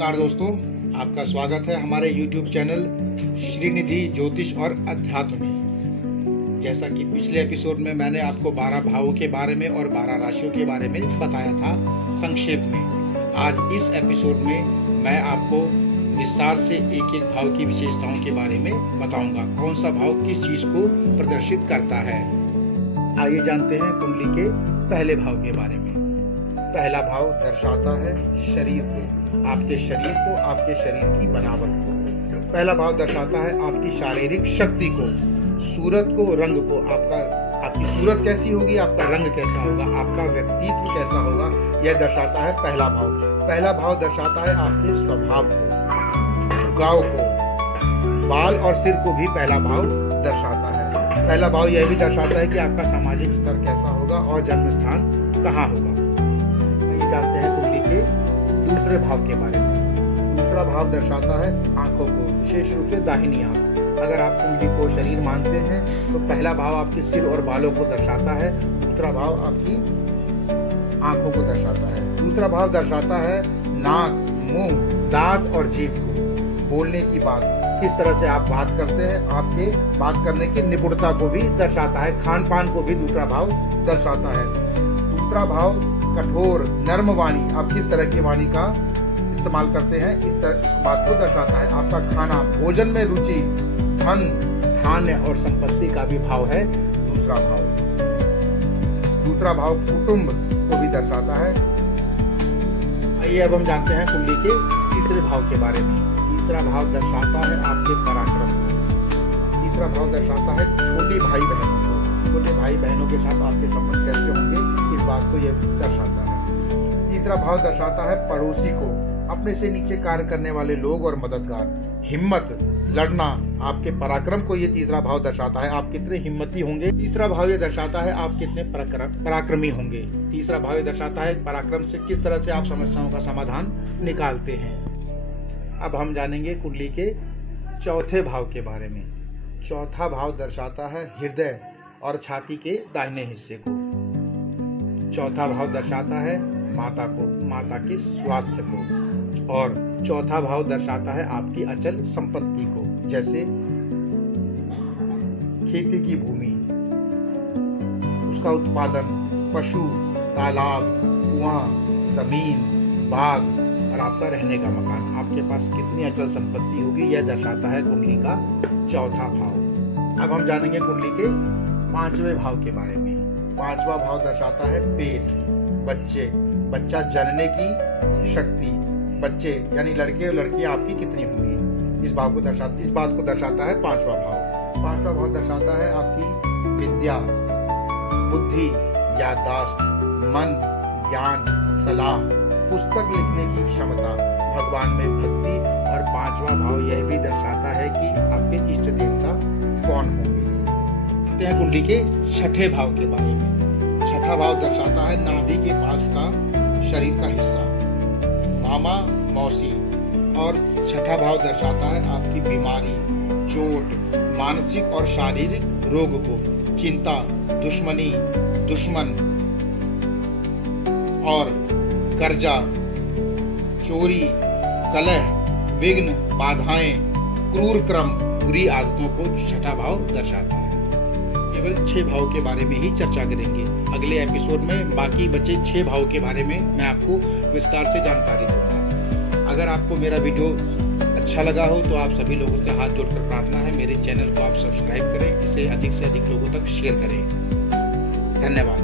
नमस्कार दोस्तों, आपका स्वागत है हमारे YouTube चैनल श्रीनिधि ज्योतिष और अध्यात्म में। जैसा कि पिछले एपिसोड में मैंने आपको 12 भावों के बारे में और 12 राशियों के बारे में बताया था संक्षेप में। आज इस एपिसोड में मैं आपको विस्तार से एक एक भाव की विशेषताओं के बारे में बताऊंगा। कौन सा भाव किस चीज को प्रदर्शित करता है। आइए जानते हैं कुंडली के पहले भाव के बारे में। पहला भाव दर्शाता है शरीर को, आपके शरीर को, आपके शरीर की बनावट को। पहला भाव दर्शाता है आपकी शारीरिक शक्ति को, सूरत को, रंग को। आपकी सूरत कैसी होगी, आपका रंग कैसा होगा, आपका व्यक्तित्व कैसा होगा, यह दर्शाता है पहला भाव। पहला भाव दर्शाता है आपके स्वभाव को, झुकाव को, बाल और सिर को भी पहला भाव दर्शाता है। पहला भाव यह भी दर्शाता है कि आपका सामाजिक स्तर कैसा होगा और जन्म स्थान कहाँ होगा। जानते हैं कुंडली के दूसरे भाव के बारे में। दूसरा भाव दर्शाता है आंखों को, विशेष रूप से दाहिनी आंख। अगर आप कुंडली को शरीर मानते हैं तो पहला भाव आपके सिर और बालों को दर्शाता है, दूसरा भाव आपकी आंखों को दर्शाता है। दूसरा भाव दर्शाता है नाक, मुंह, दांत और जीभ को, बोलने की बात, किस तरह से आप बात करते हैं, आपके बात करने की निपुणता को भी दर्शाता है। खान पान को भी दूसरा भाव दर्शाता है। दूसरा भाव कठोर, नर्म वाणी, आप किस तरह की वाणी का इस्तेमाल करते हैं, इस बात को दर्शाता है। आपका खाना, भोजन में रुचि, धन, धान्य और संपत्ति का भी भाव है दूसरा भाव। दूसरा भाव कुटुंब को भी दर्शाता है। आइए अब हम जानते हैं कुंडली के तीसरे भाव के बारे में। तीसरा भाव दर्शाता है आपके पराक्रम को। तीसरा भाव दर्शाता है छोटे भाई बहनों को। छोटे भाई बहनों के साथ आपके संबंध कैसे होंगे, इस बात को यह दर्शाता है। तीसरा भाव दर्शाता है पड़ोसी को, अपने से नीचे कार्य करने वाले लोग और मददगार। हिम्मत, लड़ना, आपके पराक्रम को ये तीसरा भाव दर्शाता है। आप कितने हिम्मती होंगे। तीसरा भाव ये दर्शाता है आप कितने पराक्रमी होंगे। तीसरा भाव ये दर्शाता है पराक्रम से किस तरह से आप समस्याओं का समाधान निकालते हैं। अब हम जानेंगे कुंडली के चौथे भाव के बारे में। चौथा भाव दर्शाता है हृदय और छाती के दाहिने हिस्से को। चौथा भाव दर्शाता है माता को, माता के स्वास्थ्य को। और चौथा भाव दर्शाता है आपकी अचल संपत्ति को, जैसे खेती की भूमि, उसका उत्पादन, पशु, तालाब, कुआं, जमीन, बाग और आपका रहने का मकान। आपके पास कितनी अचल संपत्ति होगी, यह दर्शाता है कुंडली का चौथा भाव। अब हम जानेंगे कुंडली के पांचवें भाव के बारे में। पांचवा भाव दर्शाता है पेट, बच्चे, बच्चा जनने की शक्ति। बच्चे यानी लड़के और लड़कियां आपकी कितनी होंगी, इस बात को दर्शाता है पांचवा भाव। पांचवा भाव दर्शाता है आपकी विद्या, बुद्धि, याददाश्त, मन, ज्ञान, सलाह, पुस्तक लिखने की क्षमता, भगवान में भक्ति। और पांचवा भाव यह भी दर्शाता है कि आपके इष्ट देवता कौन होंगे। हैं कुंडली के छठे भाव के बारे में। छठा भाव दर्शाता है नाभि के पास का शरीर का हिस्सा, मामा, मौसी। और छठा भाव दर्शाता है आपकी बीमारी, चोट, मानसिक और शारीरिक रोग को, चिंता, दुश्मनी, दुश्मन और कर्जा, चोरी, कलह, विघ्न, बाधाएं, क्रूर क्रम, बुरी आदतों को छठा भाव दर्शाता है। केवल 6 भाव के बारे में ही चर्चा करेंगे। अगले एपिसोड में बाकी बचे 6 भाव के बारे में मैं आपको विस्तार से जानकारी दूंगा। अगर आपको मेरा वीडियो अच्छा लगा हो तो आप सभी लोगों से हाथ जोड़कर प्रार्थना है, मेरे चैनल को आप सब्सक्राइब करें, इसे अधिक से अधिक लोगों तक शेयर करें। धन्यवाद।